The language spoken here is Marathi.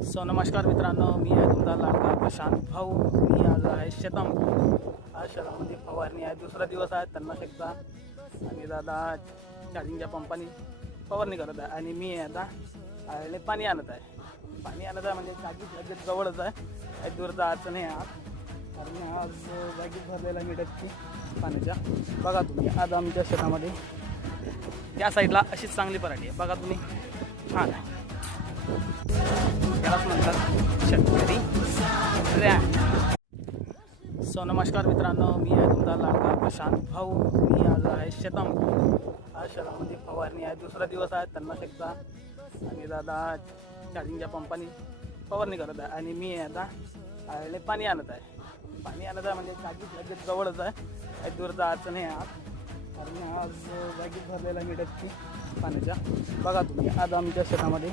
सो नमस्कार मित्रांनो, मी आहे तुमचा लाडका प्रशांत भाऊ. मी आज आहे शेतामध्ये. आज शेतामध्ये फवारणी आहे, दुसरा दिवस आहे तन्नाशकचा. आणि दादा चार्जिंगच्या पंपाने फवारणी करत आहे आणि मी आता आळ्याने पाणी आणत आहे. पाणी आणत आहे म्हणजे जागीच लगेच जवळच आहे, काही दूर जायचं नाही आज. कारण आज जागीच भरलेला मिळत की पाण्याच्या. बघा तुम्ही आज आमच्या शेतामध्ये त्या साईडला अशीच चांगली पराठी आहे. बघा तुम्ही, हां त्यालाच म्हणतात शेतकरी रॅन. सो नमस्कार मित्रांनो, मी आहे तुमचा लाडका प्रशांत भाऊ. मी आज आहे शेतामध्ये. आज शेतामध्ये फवारणी आहे, दुसरा दिवस आहे तन्नाशकचा. आणि दादा चार्जिंगच्या पंपाने फवारणी करत आहे आणि मी आता आळ्याने पाणी आणत आहे. पाणी आणत आहे म्हणजे जागीच लगेच जवळच आहे, काही दूर जायचं नाही आज. कारण आज जागीच भरलेला मिळत की पाण्याच्या. बघा तुम्ही आज आमच्या शेतामध्ये